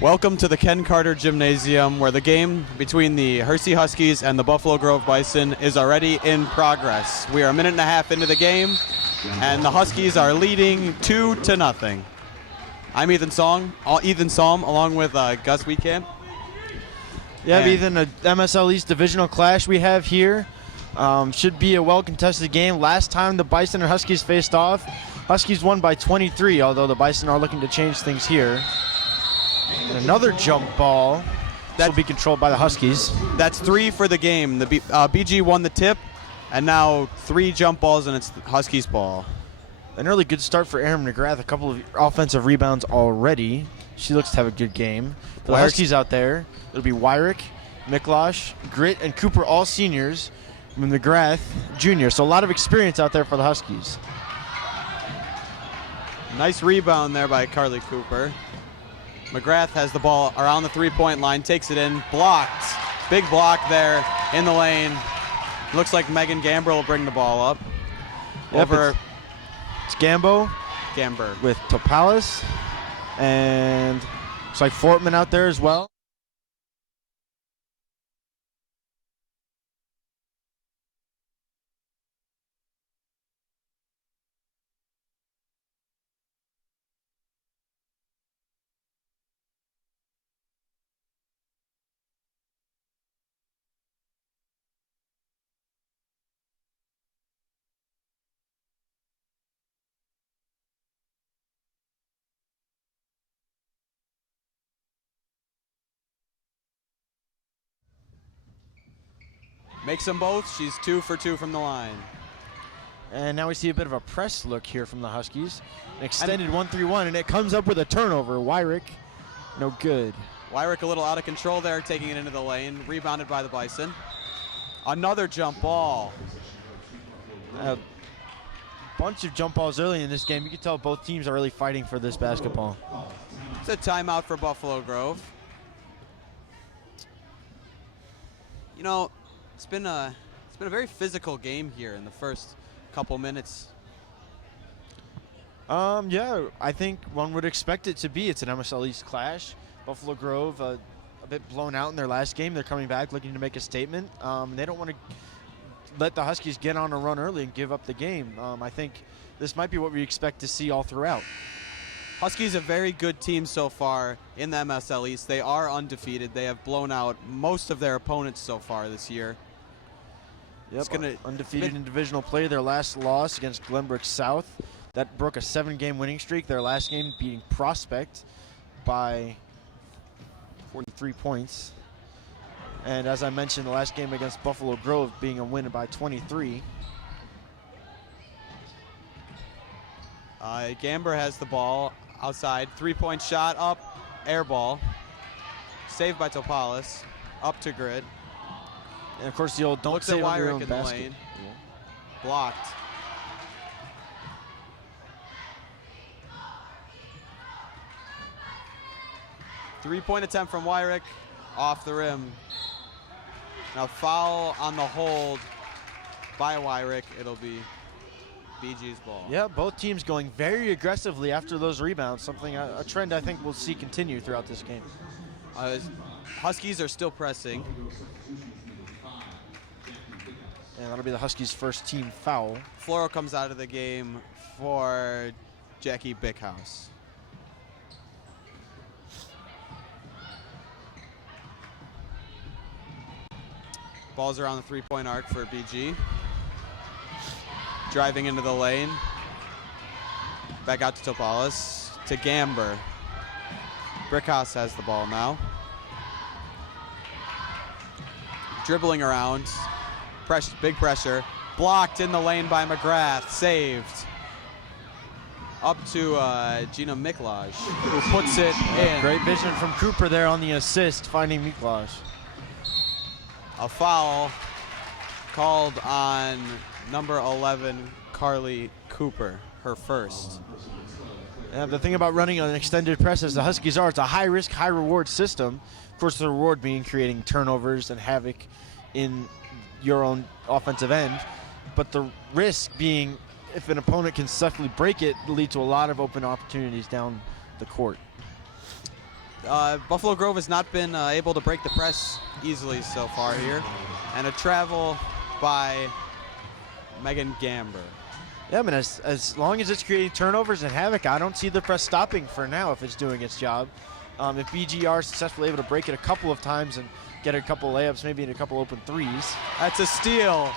Welcome to the Ken Carter Gymnasium, where the game between the Hersey Huskies and the Buffalo Grove Bison is already in progress. We are a minute and a half into the game, and the Huskies are leading 2-0. I'm Ethan Salm, along with Gus Weekamp. Yeah, Ethan, a MSL East divisional clash we have here. Should be a well-contested game. Last time the Bison and Huskies faced off, Huskies won by 23, although the Bison are looking to change things here. And another jump ball that will be controlled by the Huskies. That's 3 for the game. The BG won the tip, and now 3 jump balls, and it's the Huskies' ball. An early good start for Erin McGrath. A couple of offensive rebounds already. She looks to have a good game. For the Huskies out there, it'll be Wyrick, Miklosh, Grit, and Cooper, all seniors. And McGrath, junior. So a lot of experience out there for the Huskies. Nice rebound there by Carly Cooper. McGrath has the ball around the three-point line, takes it in, blocked. Big block there in the lane. Looks like Megan Gamber will bring the ball up. Yep, it's Gamber with Topalis, and looks like Fortman out there as well. Makes them both. She's 2 for 2 from the line. And now we see a bit of a press look here from the Huskies. An extended 1-3-1, and it comes up with a turnover. Wyrick, no good. Wyrick a little out of control there, taking it into the lane. Rebounded by the Bison. Another jump ball. A bunch of jump balls early in this game. You can tell both teams are really fighting for this basketball. It's a timeout for Buffalo Grove. You know, it's been a very physical game here in the first couple minutes. Yeah, I think one would expect it to be. It's an MSL East clash. Buffalo Grove a bit blown out in their last game. They're coming back looking to make a statement. They don't want to let the Huskies get on a run early and give up the game. I think this might be what we expect to see all throughout. Huskies a very good team so far in the MSL East. They are undefeated. They have blown out most of their opponents so far this year. Yep, undefeated in divisional play. Their last loss against Glenbrook South. That broke a 7-game winning streak. Their last game beating Prospect by 43 points. And as I mentioned, the last game against Buffalo Grove being a win by 23. Gamber has the ball outside. 3-point shot up, air ball. Saved by Topalis. Up to Grid. And of course the old don't save on your own basket. Lane. Yeah. Blocked. Three-point attempt from Wyrick, off the rim. Now foul on the hold by Wyrick. It'll be BG's ball. Yeah, both teams going very aggressively after those rebounds. Something, a trend I think we'll see continue throughout this game. Huskies are still pressing. And that'll be the Huskies' first team foul. Floro comes out of the game for Jackie Bickhouse. Ball's around the three-point arc for BG. Driving into the lane. Back out to Topalis. To Gamber. Brickhouse has the ball now. Dribbling around. big pressure. Blocked in the lane by McGrath. Saved. Up to Gina Miklaj, who puts it in. Great vision from Cooper there on the assist, finding Miklaj. A foul called on number 11, Carly Cooper, her first. Yeah, the thing about running an extended press as the Huskies are, it's a high-risk, high-reward system. Of course, the reward being creating turnovers and havoc in your own offensive end. But the risk being, if an opponent can successfully break it, lead to a lot of open opportunities down the court. Buffalo Grove has not been able to break the press easily so far here. And a travel by Megan Gamber. Yeah, I mean, as long as it's creating turnovers and havoc, I don't see the press stopping for now if it's doing its job. If BG are successfully able to break it a couple of times and get a couple layups, maybe in a couple open threes. That's a steal.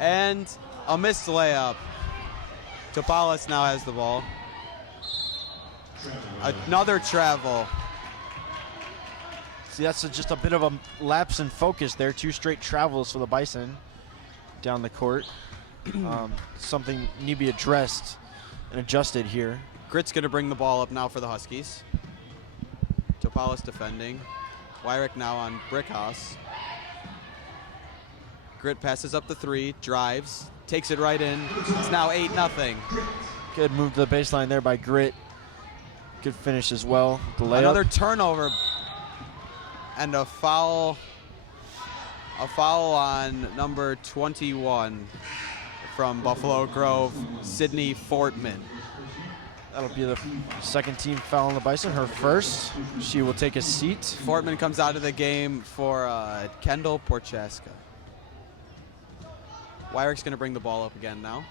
And a missed layup. Topalis now has the ball. Another travel. See, that's just a bit of a lapse in focus there. 2 straight travels for the Bison down the court. Something need to be addressed and adjusted here. Grit's going to bring the ball up now for the Huskies. Topalis defending. Wyrick now on Brickhouse. Grit passes up the 3, drives, takes it right in. It's now 8-0. Good move to the baseline there by Grit. Good finish as well. The layup. Another turnover and a foul. A foul on number 21 from Buffalo Grove, Sydney Fortman. That'll be the second team foul on the Bison, her first. She will take a seat. Fortman comes out of the game for Kendall Porchaska. Wyrick's going to bring the ball up again now.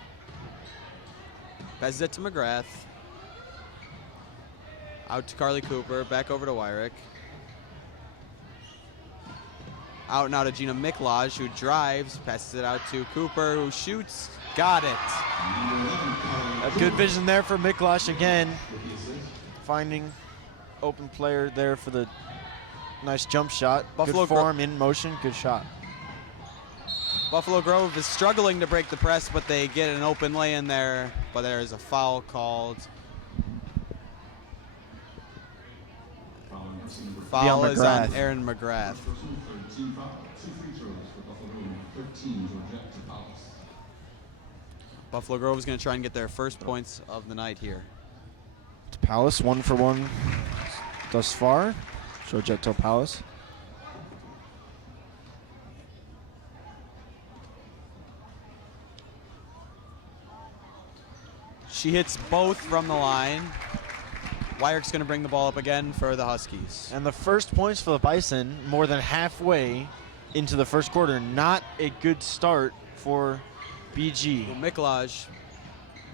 Passes it to McGrath. Out to Carly Cooper, back over to Wyrick. Out now to Gina Miklaj, who drives, passes it out to Cooper, who shoots. Got it. A good vision there for Miklaj again. Finding open player there for the nice jump shot. Buffalo good form, in motion, good shot. Buffalo Grove is struggling to break the press, but they get an open lay in there, but there is a foul called. Foul is on Aaron McGrath. Buffalo Grove is going to try and get their first points of the night here. Palace 1 for 1 thus far. Georgette Palace. She hits both from the line. Wyrick's going to bring the ball up again for the Huskies. And the first points for the Bison, more than halfway into the first quarter. Not a good start for BG. Miklaj,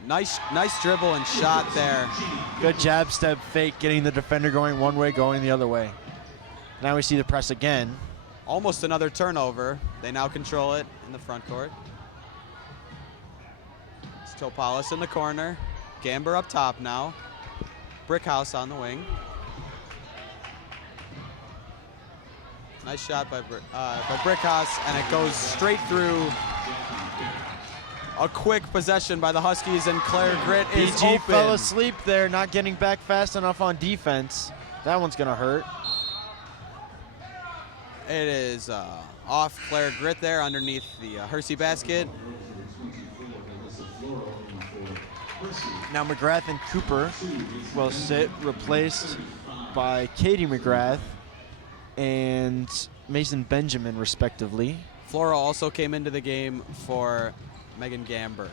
nice dribble and shot there. Good jab, step, fake, getting the defender going one way, going the other way. Now we see the press again. Almost another turnover. They now control it in the front court. It's Topalis in the corner. Gamber up top now. Brickhouse on the wing. Nice shot by Brickhouse, and it goes straight through. A quick possession by the Huskies, and Claire Grit is BG open. fell asleep there, not getting back fast enough on defense. That one's gonna hurt. It is off Claire Grit there underneath the Hersey basket. Now McGrath and Cooper will sit, replaced by Katie McGrath and Mason Benjamin, respectively. Flora also came into the game for Megan Gamber.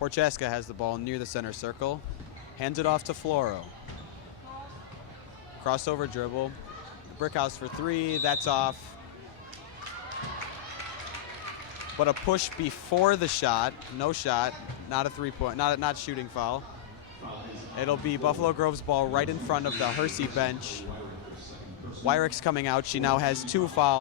Porchaska has the ball near the center circle. Hands it off to Floro. Crossover dribble. Brickhouse for 3, that's off. But a push before the shot, no shot, not a 3-point, not shooting foul. It'll be Buffalo Grove's ball right in front of the Hersey bench. Wyrick's coming out. She now has 2 fouls.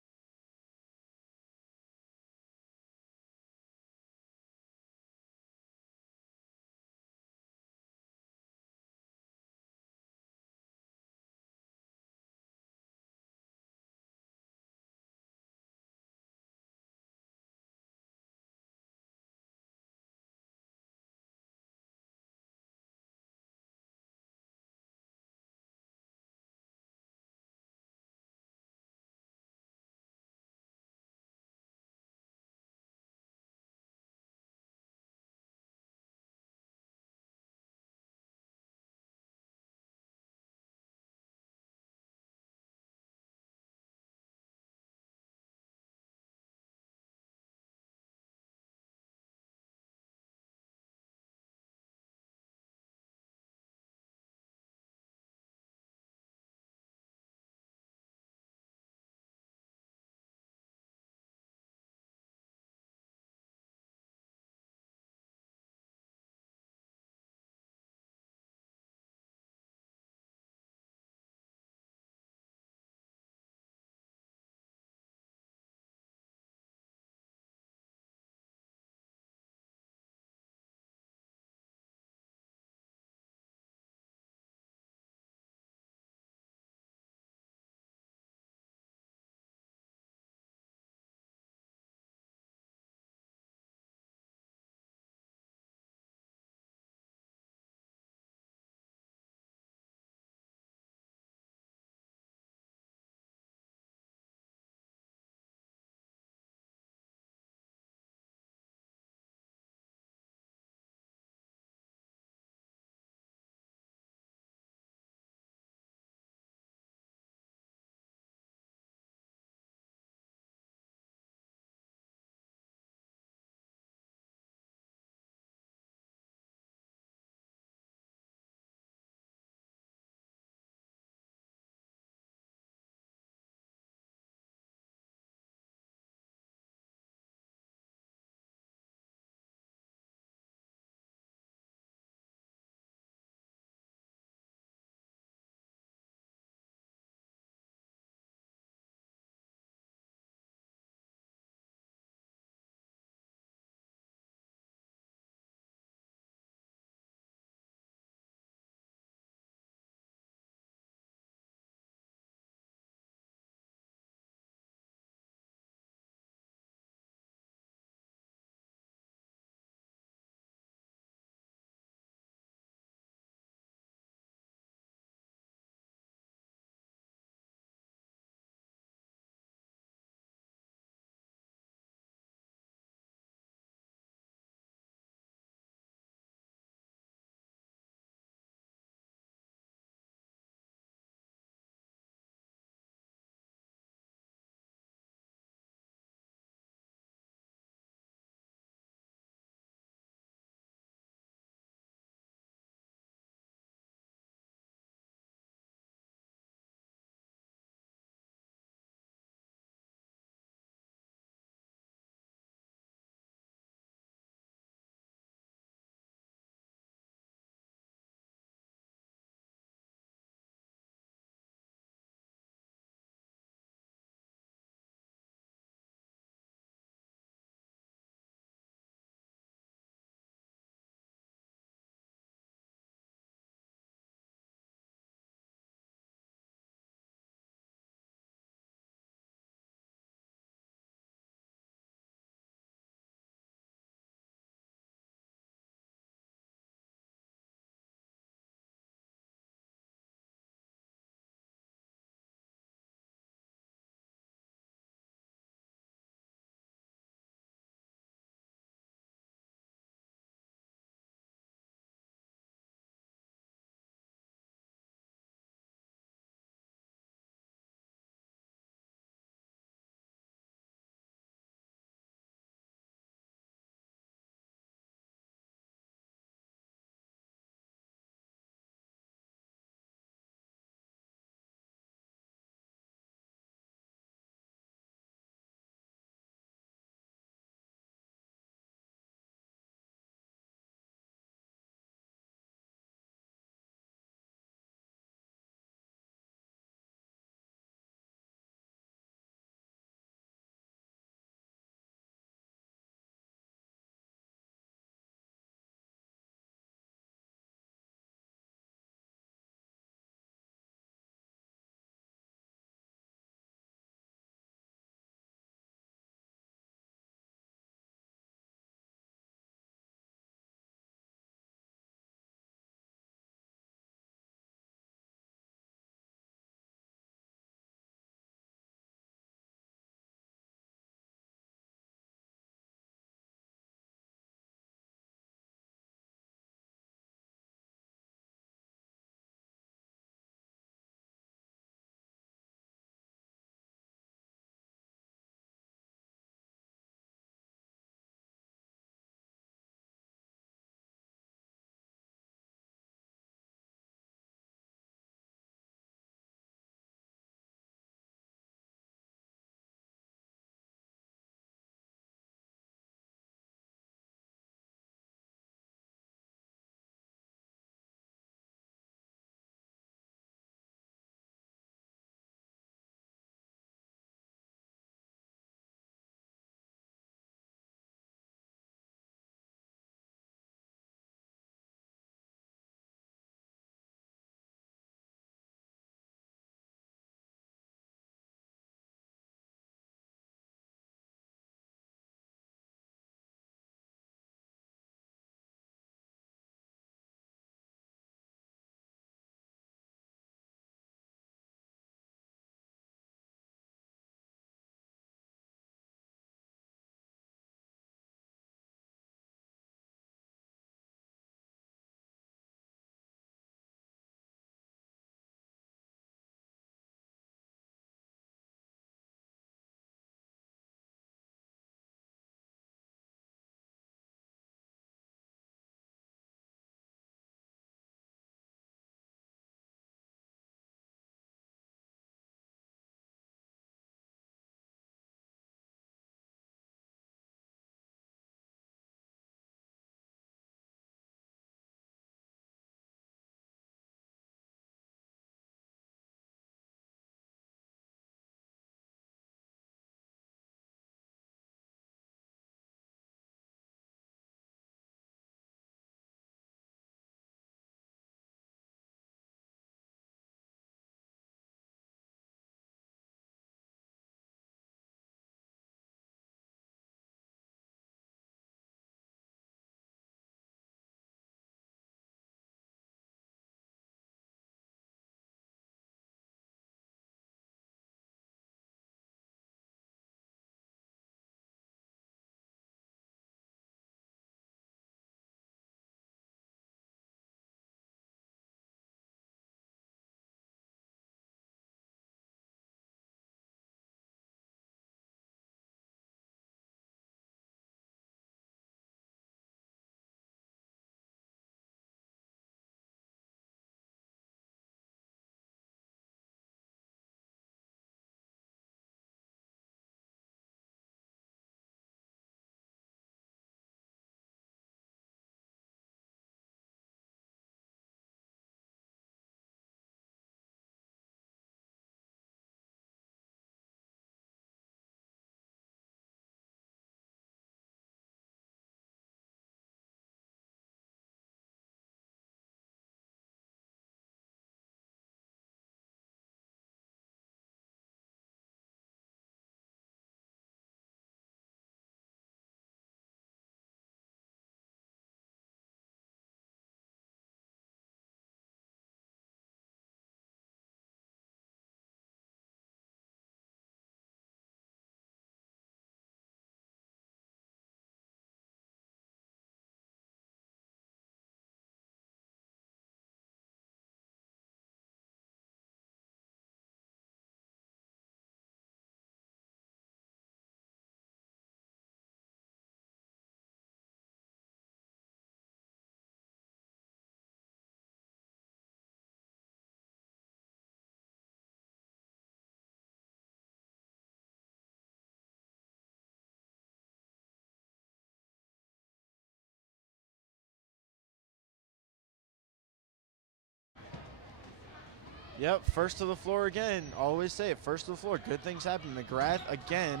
Yep, first to the floor again. Always say it, first to the floor. Good things happen. McGrath again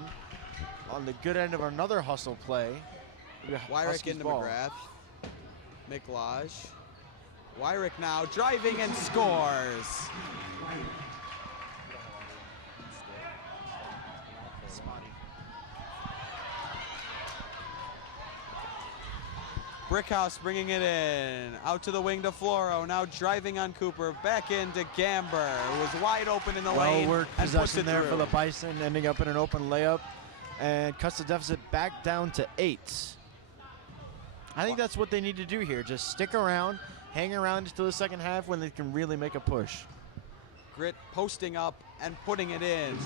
on the good end of another hustle play. Wyrick into McGrath. Miklaj. Wyrick now driving and scores. Brickhouse bringing it in. Out to the wing to Floro. Now driving on Cooper. Back into Gamber, who was wide open in the lane. Well worked and possession there through. for the Bison, ending up in an open layup and cuts the deficit back down to 8. I think that's what they need to do here. Just stick around, hang around until the second half when they can really make a push. Grit posting up and putting it in.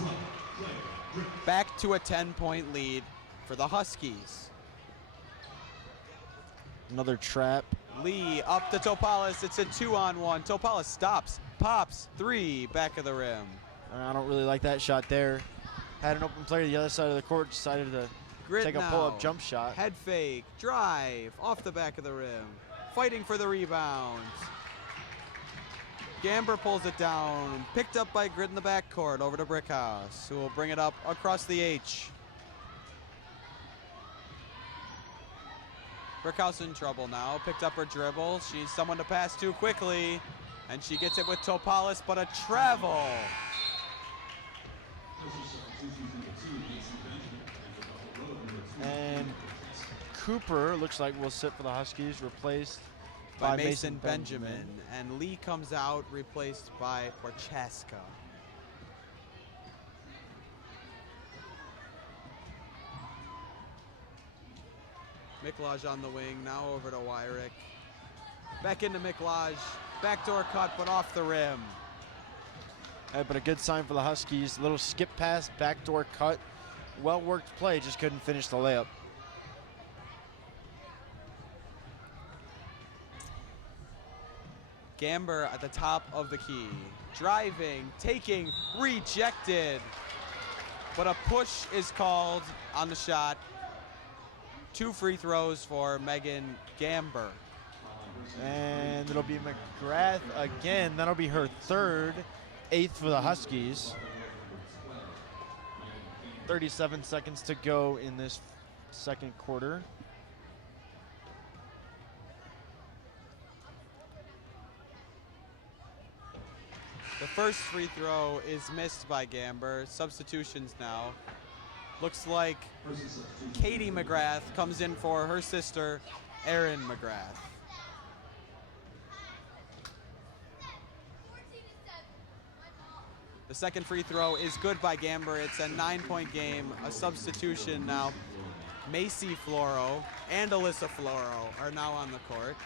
Back to a 10-point lead for the Huskies. Another trap. Lee up to Topalis. It's a 2-on-1. Topalis stops, pops, 3, back of the rim. I don't really like that shot there. Had an open player to the other side of the court, decided to Grit take a now. pull-up jump shot. Head fake, drive, off the back of the rim. Fighting for the rebound. Gamber pulls it down. Picked up by Grit in the backcourt over to Brickhouse, who will bring it up across the H. Brickhouse in trouble now. Picked up her dribble. She's someone to pass to quickly. And she gets it with Topalis, but a travel. And Cooper looks like will sit for the Huskies, replaced by Mason Benjamin. And Lee comes out, replaced by Orchaska. Miklaj on the wing, now over to Wyrick. Back into Miklaj. Backdoor cut, but off the rim. But a good sign for the Huskies. Little skip pass, backdoor cut. Well-worked play, just couldn't finish the layup. Gamber at the top of the key. Driving, taking, rejected. But a push is called on the shot. 2 free throws for Megan Gamber. And it'll be McGrath again. That'll be her 3rd, 8th for the Huskies. 37 seconds to go in this second quarter. The first free throw is missed by Gamber. Substitutions now. Looks like Katie McGrath comes in for her sister, Erin McGrath. The second free throw is good by Gamber. It's a 9-point game. A substitution now. Macy Floro and Alyssa Floro are now on the court,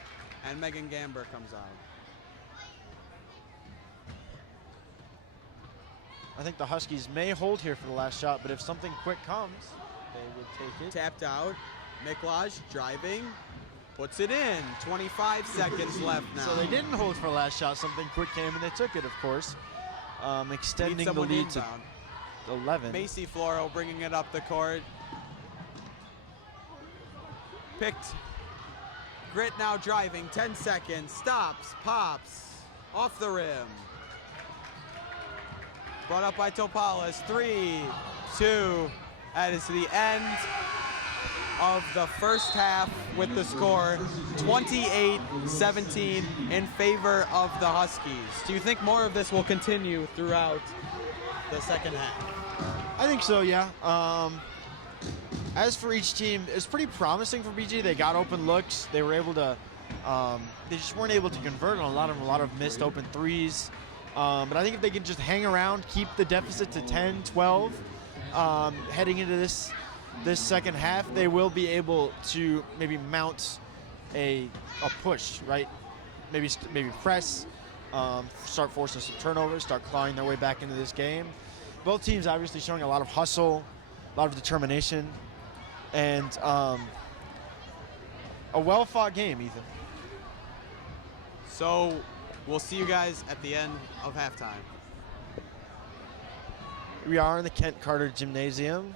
and Megan Gamber comes out. I think the Huskies may hold here for the last shot, but if something quick comes, they would take it. Tapped out. Miklaj driving. Puts it in. 25 seconds left now. So they didn't hold for the last shot. Something quick came, and they took it, of course. Extending the lead inbound. to 11. Macy Floro bringing it up the court. Picked. Grit now driving. 10 seconds. Stops. Pops. Off the rim. Brought up by Topalis. 3, 2. That is the end of the first half with the score 28-17 in favor of the Huskies. Do you think more of this will continue throughout the second half? I think so, yeah. As for each team, it's pretty promising for BG. They got open looks. They were able to, they just weren't able to convert on a lot of missed open threes. But I think if they can just hang around, keep the deficit to 10, 12, heading into this second half, they will be able to maybe mount a push, right? Maybe press, start forcing some turnovers, start clawing their way back into this game. Both teams obviously showing a lot of hustle, a lot of determination, and a well-fought game, Ethan. So we'll see you guys at the end of halftime. We are in the Kent Carter Gymnasium.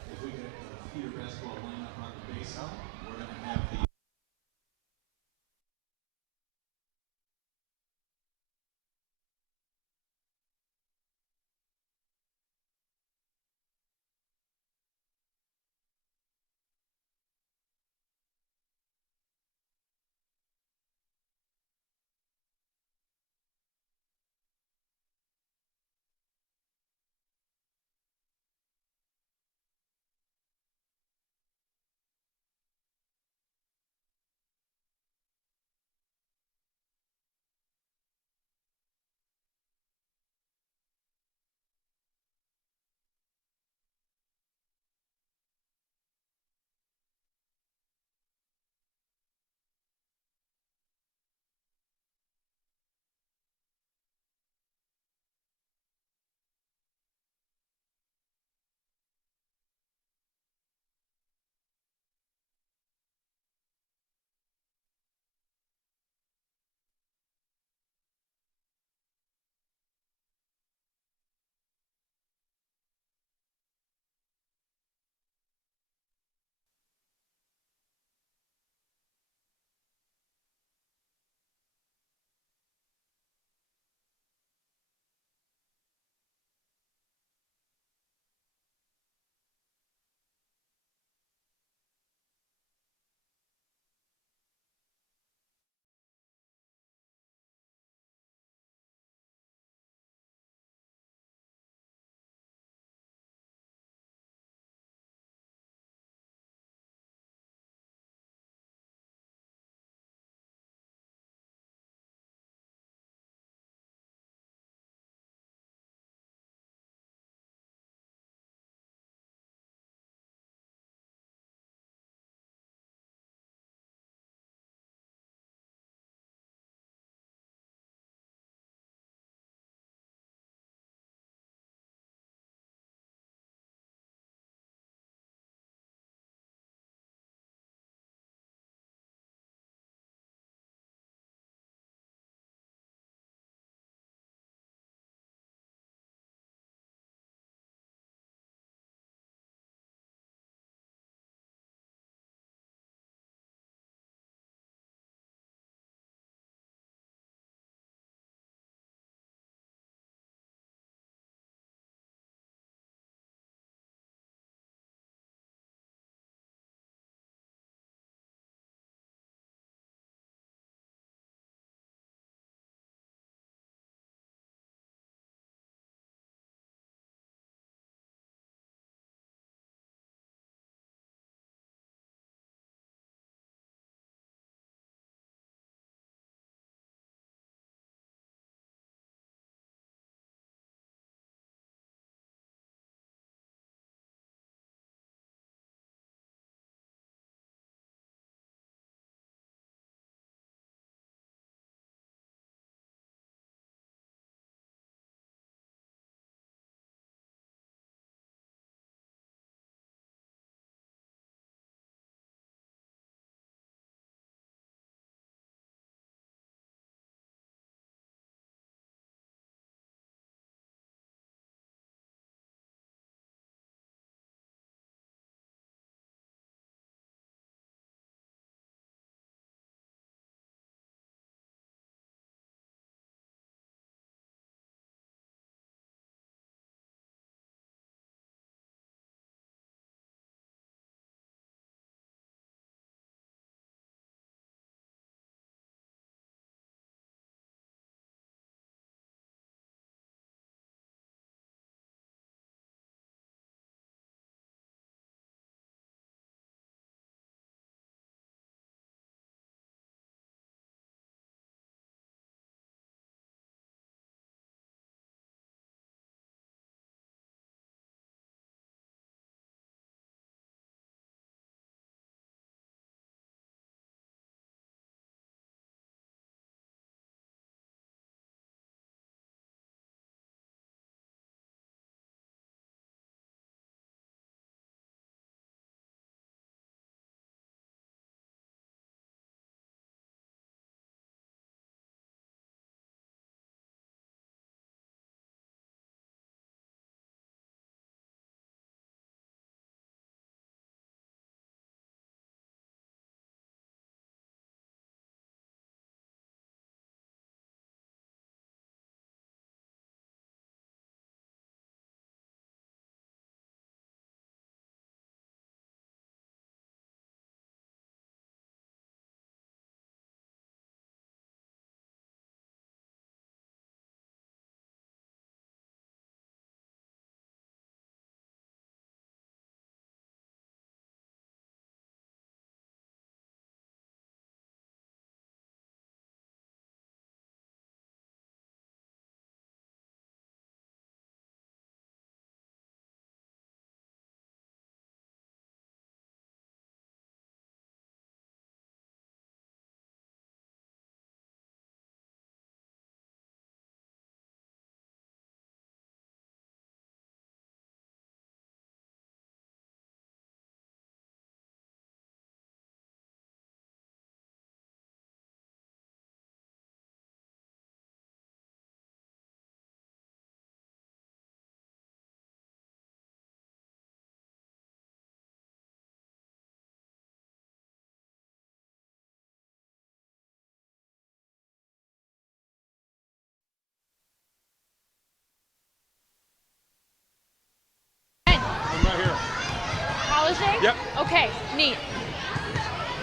Neat.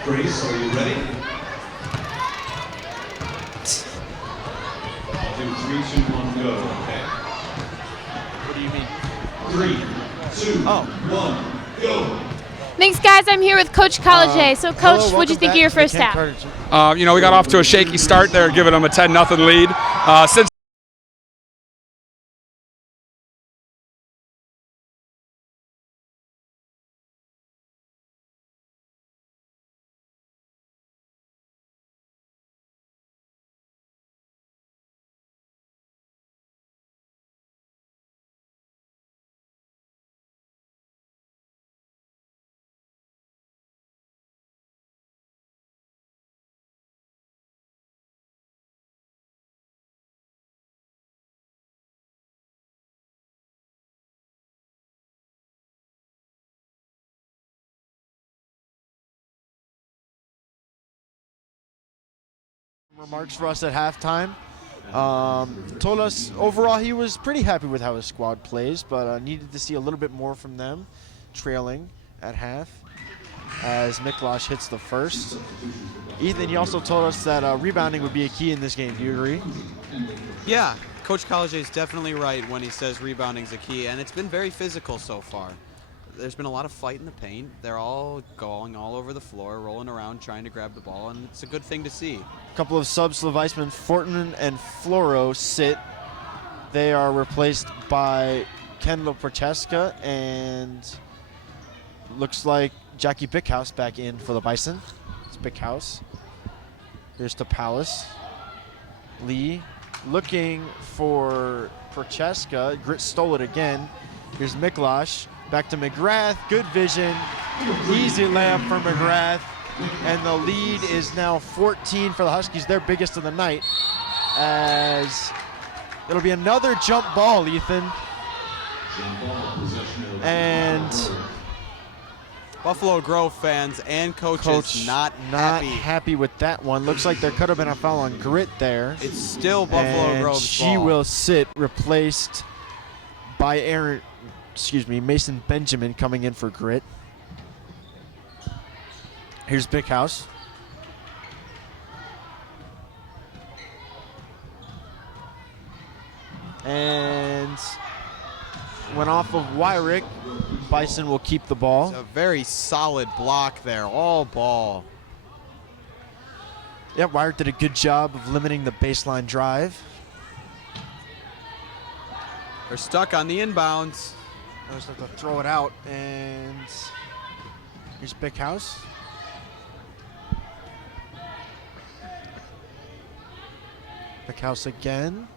Grace, are you ready? I'll do 3, 2, 1, go. Okay. What do you mean? 3, 2, 1, go. Thanks, guys. I'm here with Coach College. So, Coach, Hello, what'd you welcome think back of your to the first Ken half? Carter We got off to a shaky start there, giving them a 10-0 lead. Since remarks for us at halftime. Told us overall he was pretty happy with how his squad plays, but needed to see a little bit more from them, trailing at half as Miklosh hits the first. Ethan, he also told us that rebounding would be a key in this game. Do you agree? Yeah, Coach College is definitely right when he says rebounding's a key, and it's been very physical so far. There's been a lot of fight in the paint. They're all going all over the floor, rolling around, trying to grab the ball, and it's a good thing to see. A couple of subs, Leviceman, Fortman, and Floro sit. They are replaced by Kendall Prochaska and looks like Jackie Bickhouse back in for the Bison. It's Bickhouse. Here's to Palace. Lee looking for Prochaska. Grit stole it again. Here's Miklosh. Back to McGrath. Good vision. Easy layup for McGrath. And the lead is now 14 for the Huskies, their biggest of the night. As it'll be another jump ball, Ethan. And Buffalo Grove fans and coaches not happy with that one. Looks like there could have been a foul on Grit there. It's still Buffalo Grove's she ball. will sit, replaced by Mason Benjamin coming in for Grit. Here's Bickhouse. And went off of Wyrick. Bison will keep the ball. It's a very solid block there, all ball. Yep, Wyrick did a good job of limiting the baseline drive. They're stuck on the inbounds. I just have to throw it out, and here's Bickhouse. Bickhouse again.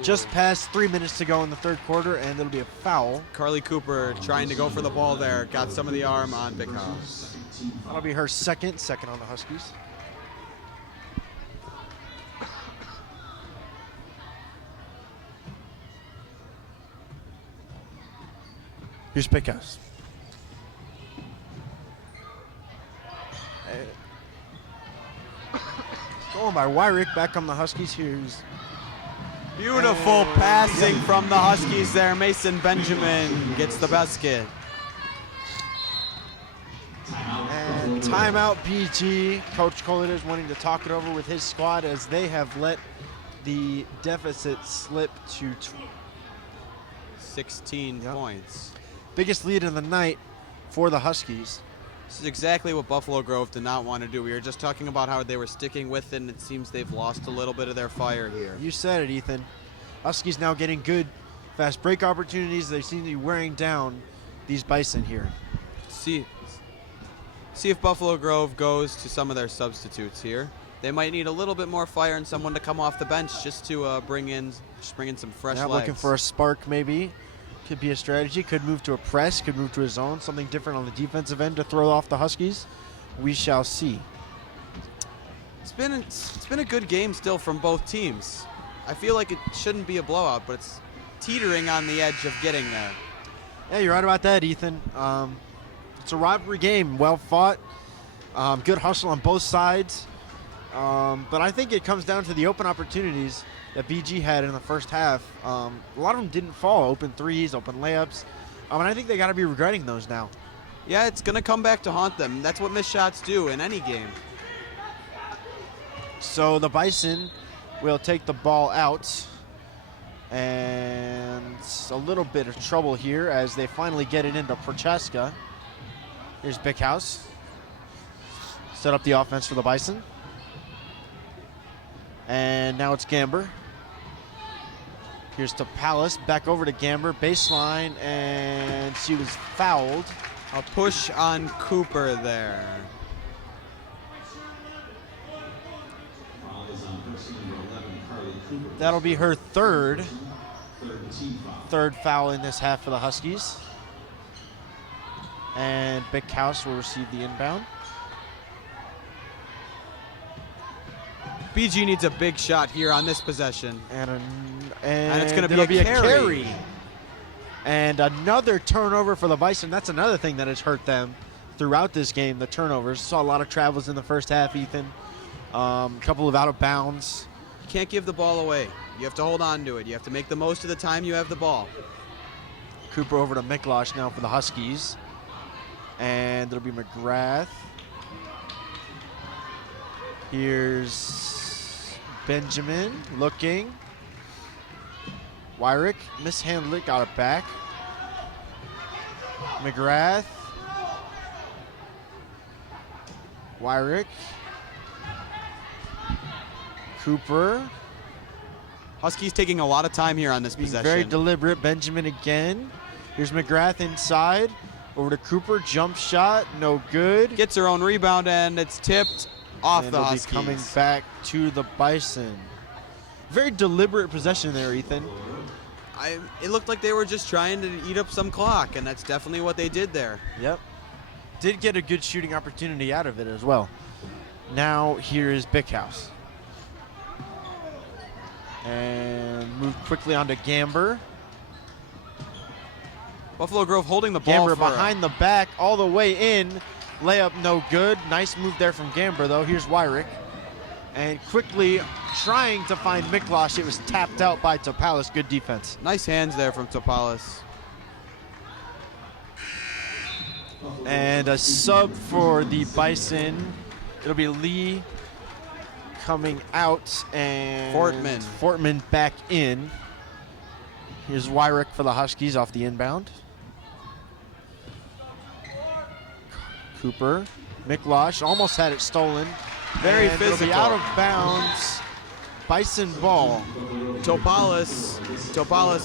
Just past 3 minutes to go in the third quarter, and it'll be a foul. Carly Cooper trying to go for the ball there, got some of the arm on Big House. That'll be her second on the Huskies. Here's Bickhouse. Going by Wyrick, back on the Huskies. Here's beautiful passing from the Huskies there. Mason Benjamin gets the basket. And timeout BG. Coach Collier is wanting to talk it over with his squad as they have let the deficit slip to 16 points. Biggest lead of the night for the Huskies. This is exactly what Buffalo Grove did not want to do. We were just talking about how they were sticking with it, and it seems they've lost a little bit of their fire here. You said it, Ethan. Huskies now getting good fast break opportunities. They seem to be wearing down these Bison here. See if Buffalo Grove goes to some of their substitutes here. They might need a little bit more fire and someone to come off the bench just to bring in some fresh legs. Looking for a spark maybe. Could be a strategy. Could move to a press. Could move to a zone. Something different on the defensive end to throw off the Huskies. We shall see. It's been a good game still from both teams. I feel like it shouldn't be a blowout, but it's teetering on the edge of getting there. Yeah, you're right about that, Ethan. It's a rivalry game, well fought. Good hustle on both sides. But I think it comes down to the open opportunities that BG had in the first half. A lot of them didn't fall. Open threes, open layups. And I think they got to be regretting those now. Yeah, it's going to come back to haunt them. That's what missed shots do in any game. So the Bison will take the ball out. And a little bit of trouble here as they finally get it into Prochaska. Here's Big House. Set up the offense for the Bison. And now it's Gamber. Here's to Palace. Back over to Gamber. Baseline, and she was fouled. A push on Cooper there. That'll be her third foul in this half for the Huskies. And Big House will receive the inbound. BG needs a big shot here on this possession. And it's going to be a carry. And another turnover for the Bison. That's another thing that has hurt them throughout this game, the turnovers. Saw a lot of travels in the first half, Ethan. A couple of out of bounds. You can't give the ball away. You have to hold on to it. You have to make the most of the time you have the ball. Cooper over to Miklosh now for the Huskies. And it'll be McGrath. Here's Benjamin looking. Wyrick mishandled it, got it back. McGrath. Wyrick. Cooper. Huskies taking a lot of time here on this possession. Very deliberate. Benjamin again. Here's McGrath inside. Over to Cooper. Jump shot. No good. Gets her own rebound, and it's tipped off and the it'll Huskies. be coming back to the Bison. Very deliberate possession there, Ethan. It looked like they were just trying to eat up some clock, and that's definitely what they did there. Yep. Did get a good shooting opportunity out of it as well. Now here is Big House. And move quickly onto Gamber. Buffalo Grove holding the ball Gamber for behind the back, all the way in. Layup no good. Nice move there from Gamber, though. Here's Wyrick. And quickly trying to find Miklosh. It was tapped out by Topalis. Good defense. Nice hands there from Topalis. And a sub for the Bison. It'll be Lee coming out and Fortman back in. Here's Wyrick for the Huskies off the inbound. Cooper. Miklosh almost had it stolen. Very and physical. It'll be out of bounds. Bison ball. Topalis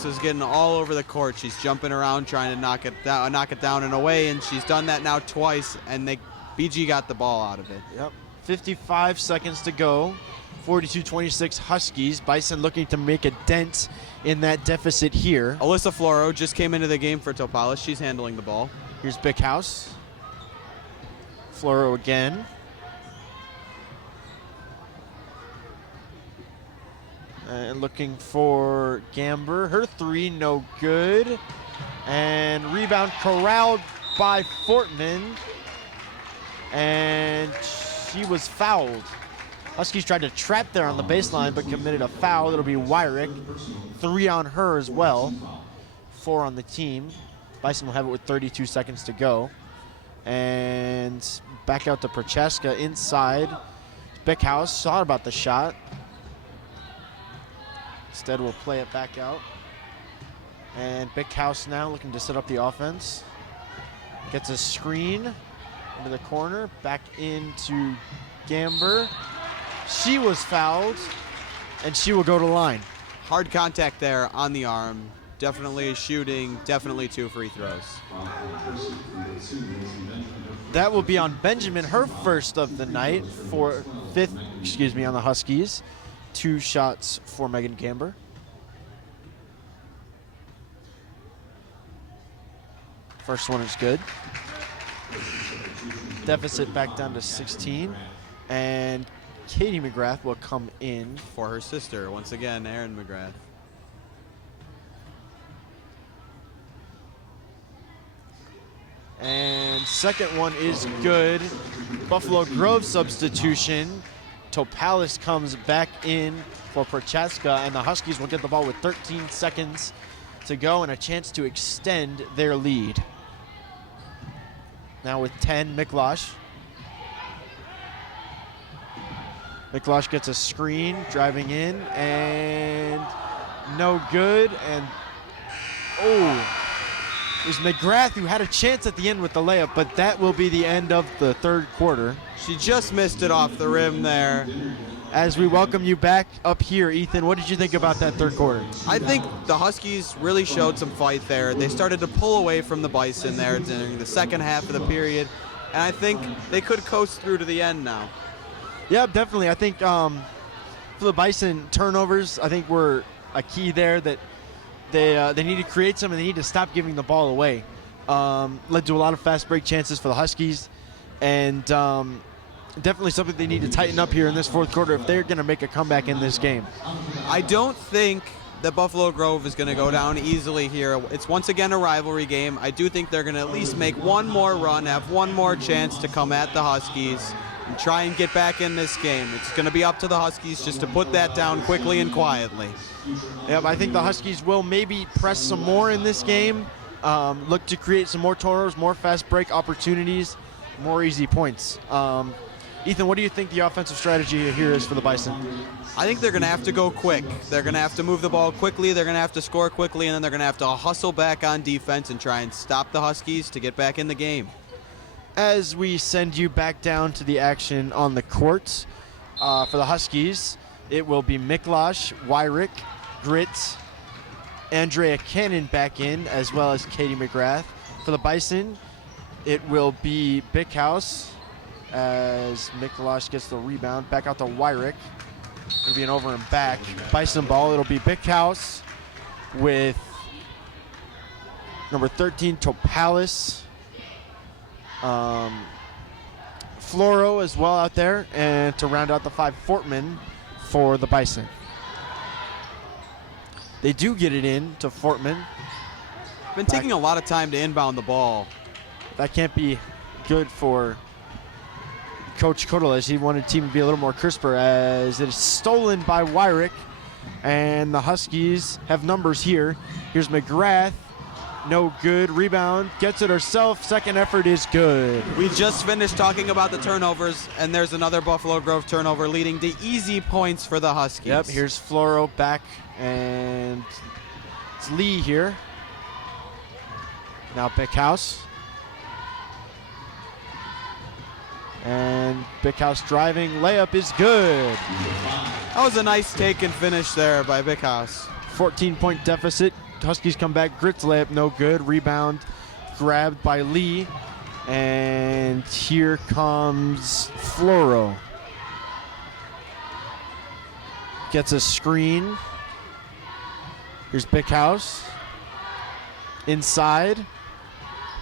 is getting all over the court. She's jumping around trying to knock it down and away, and she's done that now twice, and BG got the ball out of it. Yep. 55 seconds to go. 42-26 Huskies. Bison looking to make a dent in that deficit here. Alyssa Floro just came into the game for Topalis. She's handling the ball. Here's Big House. Floro again. And looking for Gamber. Her three, no good. And rebound corralled by Fortman. And she was fouled. Huskies tried to trap there on the baseline, but committed a foul. It'll be Wyrick. 3 on her as well. 4 on the team. Bison will have it with 32 seconds to go. And back out to Prochaska inside. Bickhouse thought about the shot. Instead, we'll play it back out. And Bickhouse now looking to set up the offense. Gets a screen into the corner. Back into Gamber. She was fouled, and she will go to line. Hard contact there on the arm. Definitely shooting, definitely 2 free throws. That will be on Benjamin, her first of the night, for fifth, on the Huskies. 2 shots for Megan Gamber. First one is good. Deficit back down to 16. And Katie McGrath will come in. For her sister, once again, Erin McGrath. And second one is good. Buffalo Grove substitution. Topalis comes back in for Prochaska, and the Huskies will get the ball with 13 seconds to go and a chance to extend their lead. Now with 10, Miklosh. Miklosh gets a screen, driving in, and no good. And it was McGrath who had a chance at the end with the layup, but that will be the end of the third quarter. She just missed it off the rim there. As we welcome you back up here, Ethan, what did you think about that third quarter? I think the Huskies really showed some fight there. They started to pull away from the Bison there during the second half of the period, and I think they could coast through to the end now. Yeah, definitely. I think for the Bison, turnovers, I think were a key there, that they need to create some and they need to stop giving the ball away. Led to a lot of fast break chances for the Huskies, and definitely something they need to tighten up here in this fourth quarter if they're going to make a comeback in this game. I don't think that Buffalo Grove is going to go down easily here. It's once again a rivalry game. I do think they're going to at least make one more run, have one more chance to come at the Huskies and try and get back in this game. It's going to be up to the Huskies just to put that down quickly and quietly. Yep, I think the Huskies will maybe press some more in this game, look to create some more turnovers, more fast break opportunities, more easy points. Ethan, what do you think the offensive strategy here is for the Bison? I think they're going to have to go quick. They're going to have to move the ball quickly. They're going to have to score quickly, and then they're going to have to hustle back on defense and try and stop the Huskies to get back in the game. As we send you back down to the action on the court for the Huskies, it will be Miklosh, Wyrick, Grit, Andrea Cannon back in, as well as Katie McGrath. For the Bison, it will be Bickhouse as Miklosh gets the rebound. Back out to Wyrick. It'll be an over and back. Bison ball, it'll be Bickhouse with number 13, Topalis. Floro as well out there, and to round out the five, Fortman for the Bison. They do get it in to Fortman. Been taking a lot of time to inbound the ball. That can't be good for Coach Kodeles. He wanted the team to be a little more crisper, as it is stolen by Wyrick, and the Huskies have numbers here. Here's McGrath. No good. Rebound. Gets it herself. Second effort is good. We just finished talking about the turnovers, and there's another Buffalo Grove turnover leading to easy points for the Huskies. Yep, here's Floro back, and it's Lee here. Now Bickhouse. And Bickhouse driving. Layup is good. That was a nice take and finish there by Bickhouse. 14-point deficit. Huskies come back. Grit's layup, no good. Rebound grabbed by Lee. And here comes Floro. Gets a screen. Here's Bickhouse. Inside.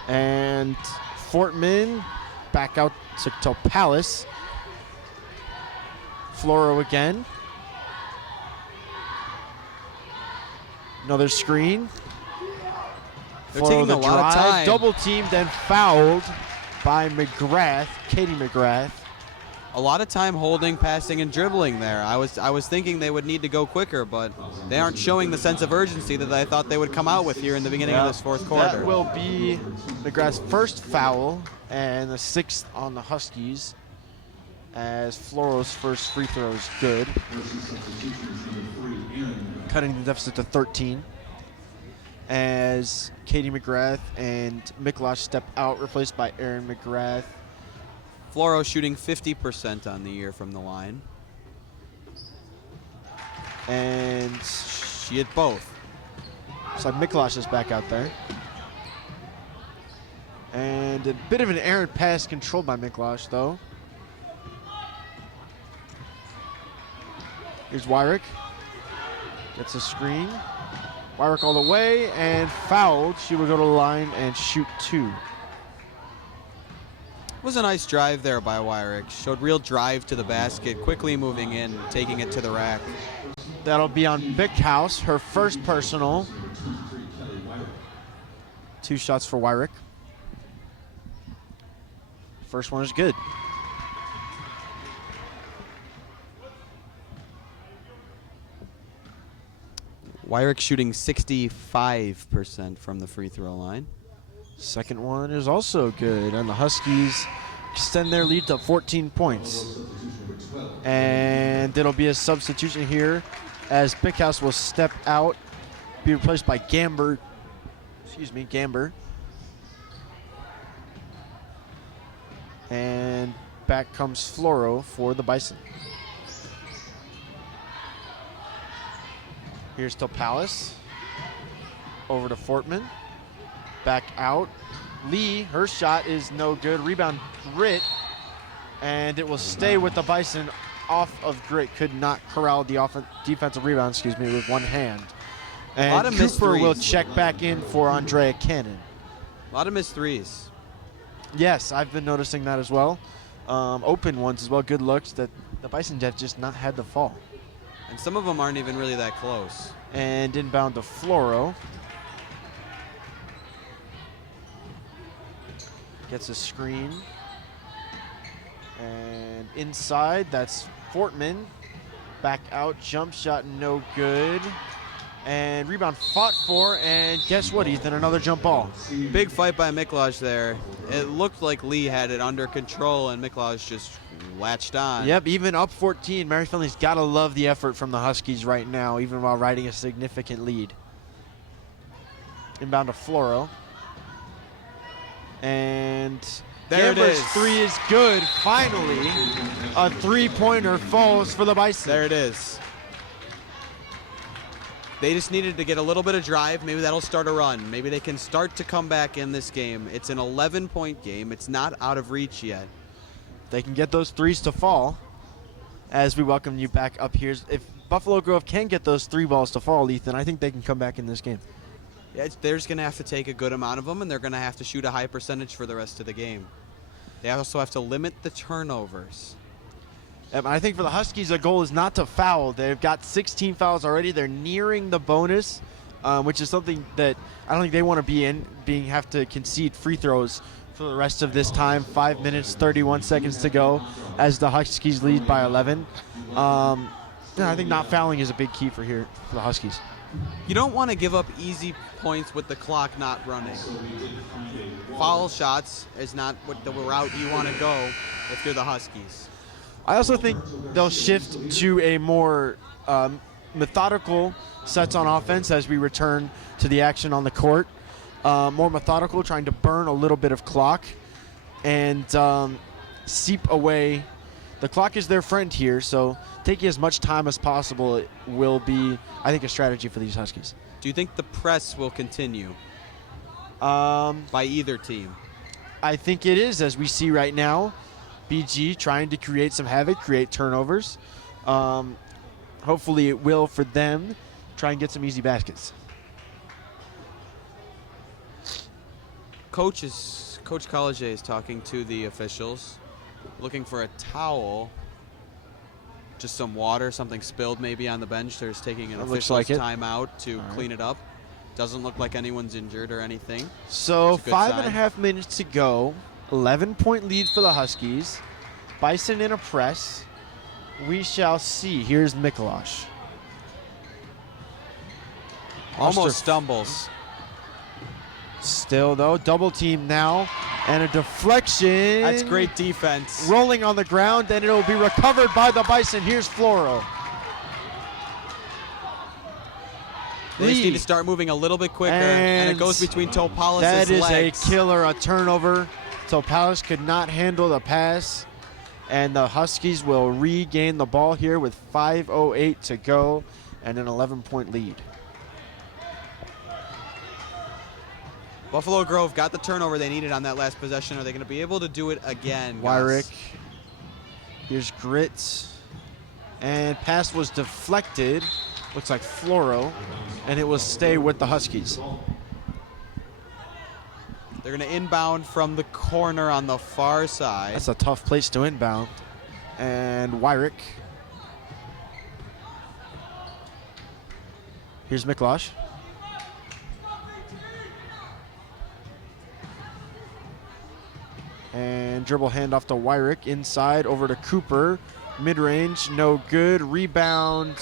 And Fortman back out to Topalis. Floro again. Another screen. They're taking a lot of time. Double teamed and fouled by McGrath, Katie McGrath. A lot of time holding, passing, and dribbling there. I was thinking they would need to go quicker, but they aren't showing the sense of urgency that I thought they would come out with here in the beginning of this fourth quarter. That will be McGrath's first foul and the sixth on the Huskies, as Floro's first free throw is good, cutting the deficit to 13. As Katie McGrath and Miklosh step out, replaced by Erin McGrath. Floro shooting 50% on the year from the line. And she hit both. So Miklosh is back out there. And a bit of an errant pass controlled by Miklosh, though. Here's Wyrick. Gets a screen. Wyrick all the way and fouled. She will go to the line and shoot two. It was a nice drive there by Wyrick. Showed real drive to the basket, quickly moving in, taking it to the rack. That'll be on Bickhouse, her first personal. 2 shots for Wyrick. First one is good. Wyrick shooting 65% from the free throw line. Second one is also good, and the Huskies extend their lead to 14 points. And it'll be a substitution here as Pickhouse will step out, be replaced by Gamber. Gamber. And back comes Floro for the Bison. Here's to Palace. Over to Fortman. Back out. Lee, her shot is no good. Rebound, Grit. And it will stay with the Bison off of Grit. Could not corral the defensive rebound, with one hand. And a lot of missed Cooper will threes. check back in for Andrea Cannon. A lot of missed threes. Yes, I've been noticing that as well. Open ones as well, good looks that the Bison have just not had the fall. And some of them aren't even really that close. And inbound to Floro. Gets a screen. And inside, that's Fortman. Back out, jump shot, no good. And rebound fought for, and guess what, Ethan? Another jump ball. Big fight by Miklaj there. It looked like Lee had it under control, and Miklaj just latched on. Yep, even up 14, Mary Finley's got to love the effort from the Huskies right now, even while riding a significant lead. Inbound to Floro. And there it Gamber's is. three is good. Finally, a three-pointer falls for the Bison. There it is. They just needed to get a little bit of drive. Maybe that'll start a run. Maybe they can start to come back in this game. It's an 11-point game. It's not out of reach yet. They can get those threes to fall as we welcome you back up here. If Buffalo Grove can get those three balls to fall, Ethan, I think they can come back in this game. Yeah, they're just going to have to take a good amount of them, and they're going to have to shoot a high percentage for the rest of the game. They also have to limit the turnovers. I think for the Huskies, the goal is not to foul. They've got 16 fouls already. They're nearing the bonus, which is something that I don't think they want to be in, have to concede free throws for the rest of this time. 5 minutes, 31 seconds to go as the Huskies lead by 11. I think not fouling is a big key for the Huskies. You don't want to give up easy points with the clock not running. Foul shots is not what the route you want to go if you're the Huskies. I also think they'll shift to a more methodical sets on offense as we return to the action on the court. More methodical, trying to burn a little bit of clock and seep away. The clock is their friend here, so taking as much time as possible will be, I think, a strategy for these Huskies. Do you think the press will continue by either team? I think it is, as we see right now. BG trying to create some havoc, create turnovers. Hopefully it will for them. Try and get some easy baskets. Coach College is talking to the officials, looking for a towel, just some water, something spilled maybe on the bench. They're just taking an official's timeout to clean it up. Doesn't look like anyone's injured or anything. So 5.5 minutes to go. 11-point lead for the Huskies. Bison in a press. We shall see. Here's Miklaj. Almost stumbles. Still, though, double team now. And a deflection. That's great defense. Rolling on the ground, and it'll be recovered by the Bison. Here's Floro. They just need to start moving a little bit quicker, and it goes between Topales' legs. That is a killer, a turnover. Topales could not handle the pass, and the Huskies will regain the ball here with 5:08 to go and an 11-point lead. Buffalo Grove got the turnover they needed on that last possession. Are they going to be able to do it again, Wyrick. Here's Grit. And pass was deflected. Looks like Floro. And it will stay with the Huskies. They're going to inbound from the corner on the far side. That's a tough place to inbound. And Wyrick. Here's Miklaj. And dribble handoff to Wyrick. Inside over to Cooper. Mid-range, no good. Rebound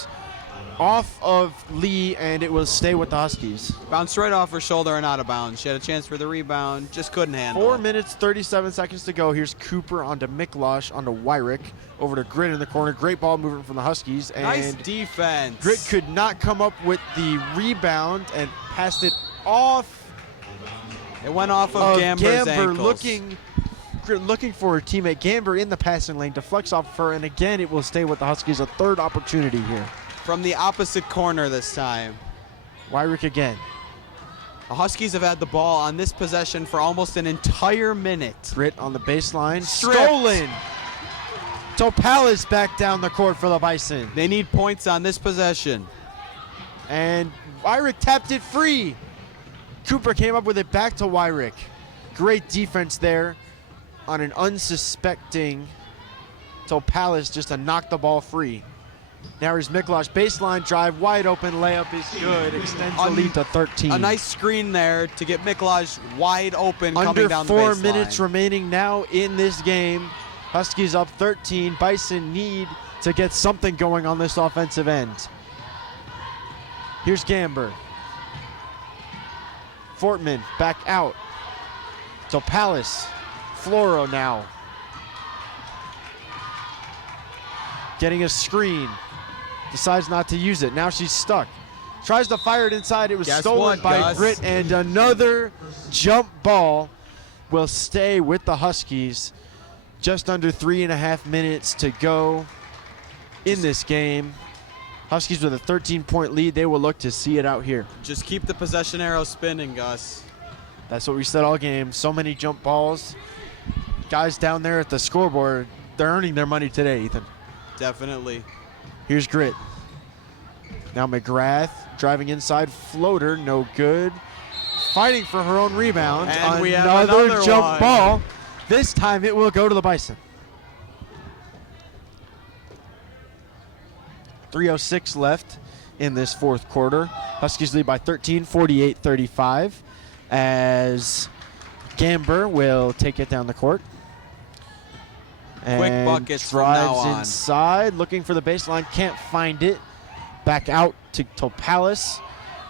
off of Lee, and it will stay with the Huskies. Bounced right off her shoulder and out of bounds. She had a chance for the rebound, just couldn't handle 4 it. minutes, 37 seconds to go. Here's Cooper onto Miklosh, onto Wyrick, over to Grit in the corner. Great ball movement from the Huskies. And Nice defense. Grit could not come up with the rebound and passed it off. It went off of Gamber's ankles. Looking for her teammate Gamber in the passing lane, deflects off of her, and again it will stay with the Huskies. A third opportunity here. From the opposite corner this time. Wyrick again. The Huskies have had the ball on this possession for almost an entire minute. Grit on the baseline. Stripped. Stolen. Topalis back down the court for the Bison. They need points on this possession. And Wyrick tapped it free. Cooper came up with it back to Wyrick. Great defense there on an unsuspecting Topalis just to knock the ball free. Now here's Miklosh, baseline drive, wide open layup is good, extends the lead to 13. A nice screen there to get Miklosh wide open coming down the baseline. Under 4 minutes remaining now in this game. Huskies up 13. Bison need to get something going on this offensive end. Here's Gamber. Fortman back out. Topalis. Floro now. Getting a screen. Decides not to use it. Now she's stuck. Tries to fire it inside. It was stolen by Grit, and another jump ball will stay with the Huskies. Just under 3.5 minutes to go in this game. Huskies with a 13-point lead. They will look to see it out here. Just keep the possession arrow spinning, Gus. That's what we said all game. So many jump balls. Guys down there at the scoreboard, they're earning their money today, Ethan. Definitely. Here's Grit. Now McGrath driving inside. Floater, no good. Fighting for her own rebound. And we have another jump one. ball. This time it will go to the Bison. 3:06 left in this fourth quarter. Huskies lead by 13, 48-35, as Gamber will take it down the court. Quick And buckets from now drives on. inside, looking for the baseline, can't find it. Back out to Topalis,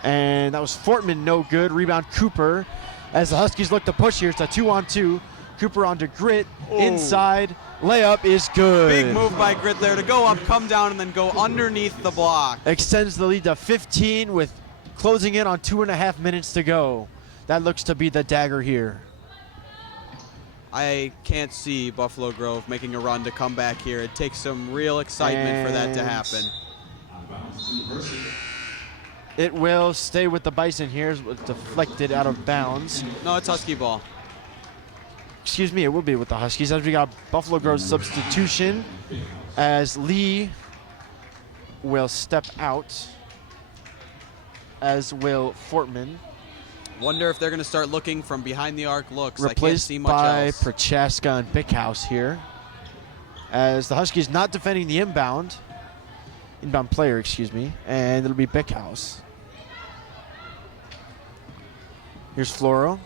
and that was Fortman, no good. Rebound Cooper, as the Huskies look to push here. It's a 2-on-2. Cooper onto Grit, inside, layup is good. Big move by Grit there to go up, come down, and then go underneath the block. Extends the lead to 15 with closing in on 2.5 minutes to go. That looks to be the dagger here. I can't see Buffalo Grove making a run to come back here. It takes some real excitement for that to happen. It will stay with the Bison here. It's deflected out of bounds. No, it's Husky ball. Excuse me, it will be with the Huskies as we got Buffalo Grove's substitution, as Lee will step out, as will Fortman. Wonder if they're going to start looking from behind the arc looks. I can't Replaced see much by else. Prochaska and Bickhouse here, as the Huskies not defending the inbound player, excuse me, and it'll be Bickhouse. Here's Floro.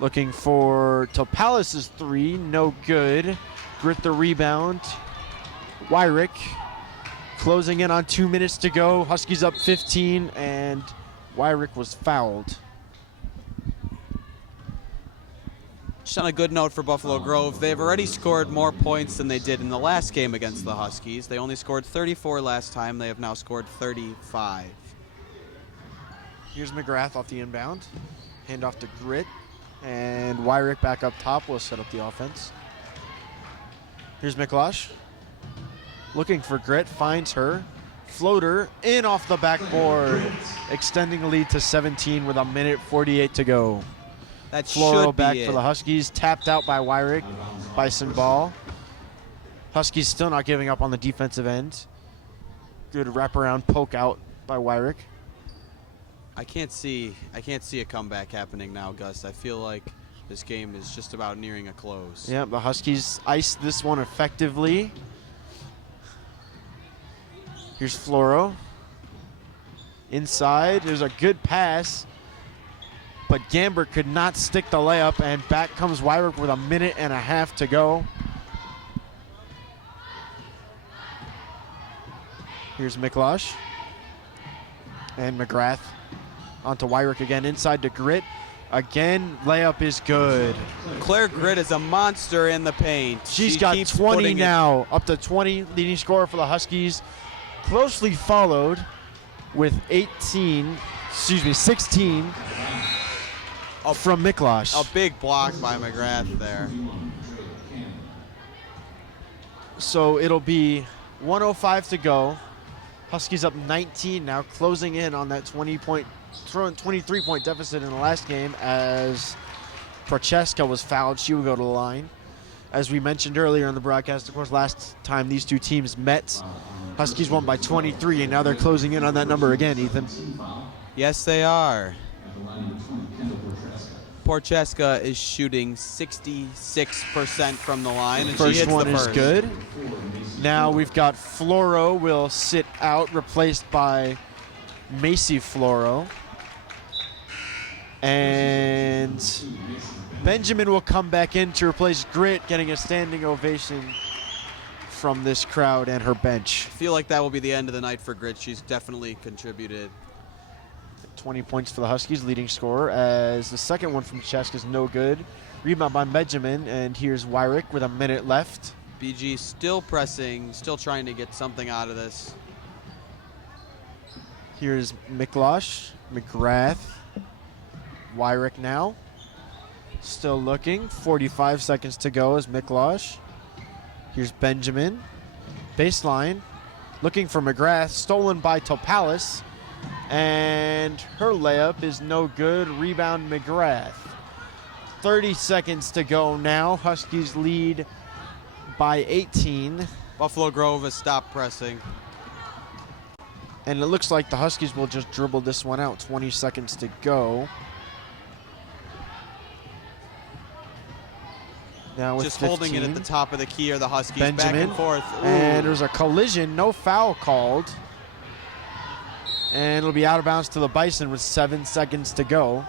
Looking for Topalis' three, no good. Grit the rebound. Wyrick closing in on 2 minutes to go. Huskies up 15, and Wyrick was fouled. Just on a good note for Buffalo Grove, they've already scored more points than they did in the last game against the Huskies. They only scored 34 last time. They have now scored 35. Here's McGrath off the inbound. Hand off to Grit. And Wyrick back up top will set up the offense. Here's Miklosh. Looking for Grit, finds her. Floater in off the backboard. Extending the lead to 17 with 1:48 to go. That Floro should back be for it. the Huskies. Tapped out by Wyrick. Bison ball. Huskies still not giving up on the defensive end. Good wraparound poke out by Wyrick. I can't see a comeback happening now, Gus. I feel like this game is just about nearing a close. Yeah, the Huskies iced this one effectively. Here's Floro. Inside, there's a good pass, but Gamber could not stick the layup, and back comes Wyrick with 1.5 to go. Here's Miklosh. And McGrath onto Wyrick again, inside to Grit. Again, layup is good. Claire Grit is a monster in the paint. She's She got keeps 20 putting it- now, up to 20, leading scorer for the Huskies. Closely followed with 16 from Miklosh. A big block by McGrath there. So it'll be 1:05 to go. Huskies up 19 now, closing in on that 23-point deficit in the last game as Prochaska was fouled. She will go to the line. As we mentioned earlier in the broadcast, of course, last time these two teams met, Huskies won by 23, and now they're closing in on that number again, Ethan. Yes, they are. Prochaska is shooting 66% from the line, and she First hits one the is first. good. Now we've got Floro will sit out, replaced by Macy Floro. And Benjamin will come back in to replace Grit, getting a standing ovation from this crowd and her bench. I feel like that will be the end of the night for Grit. She's definitely contributed. 20 points for the Huskies, leading scorer, as the second one from Chesk is no good. Rebound by Benjamin, and here's Wyrick with a minute left. BG still pressing, still trying to get something out of this. Here's Miklosh, McGrath, Wyrick now. Still looking, 45 seconds to go as Miklosh. Here's Benjamin, baseline, looking for McGrath, stolen by Topalis, and her layup is no good. Rebound McGrath. 30 seconds to go now. Huskies lead by 18. Buffalo Grove has stopped pressing. And it looks like the Huskies will just dribble this one out. 20 seconds to go. Now with Just 15. holding it at the top of the key are the Huskies. Benjamin. Back and forth. Ooh. And there's a collision. No foul called. And it'll be out of bounds to the Bison with 7 seconds to go.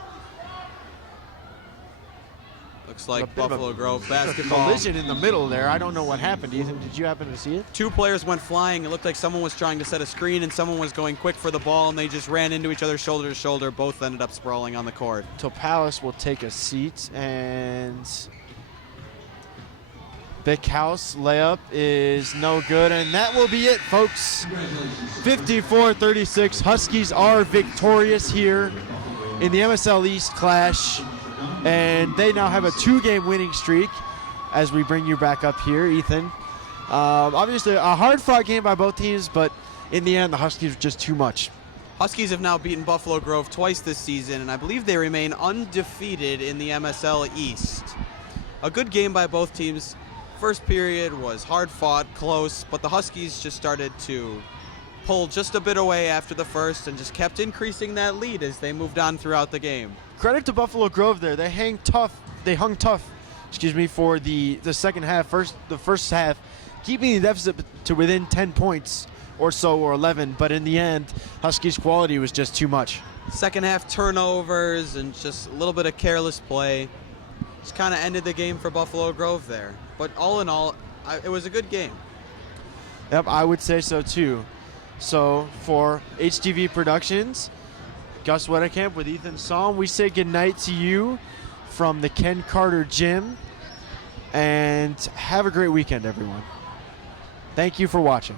Looks A like bit of a- Buffalo Grove A basketball. collision in the middle there. I don't know what happened, Ethan. Did you happen to see it? Two players went flying. It looked like someone was trying to set a screen and someone was going quick for the ball, and they just ran into each other shoulder to shoulder. Both ended up sprawling on the court. Topalis will take a seat, and Big House layup is no good, and that will be it, folks. 54-36. Huskies are victorious here in the MSL East clash, and they now have a 2-game winning streak as we bring you back up here, Ethan. Obviously, a hard-fought game by both teams, but in the end, the Huskies were just too much. Huskies have now beaten Buffalo Grove twice this season, and I believe they remain undefeated in the MSL East. A good game by both teams. First period was hard fought, close, but the Huskies just started to pull just a bit away after the first and just kept increasing that lead as they moved on throughout the game. Credit to Buffalo Grove there. They hung tough, for the second half, the first half, keeping the deficit to within 10 points or so, or 11, but in the end, Huskies' quality was just too much. Second half turnovers and just a little bit of careless play. Just kind of ended the game for Buffalo Grove there. But all in all, it was a good game. Yep, I would say so too. So for HTV Productions, Gus Wedekamp with Ethan Salm, we say goodnight to you from the Ken Carter Gym, and have a great weekend, everyone. Thank you for watching.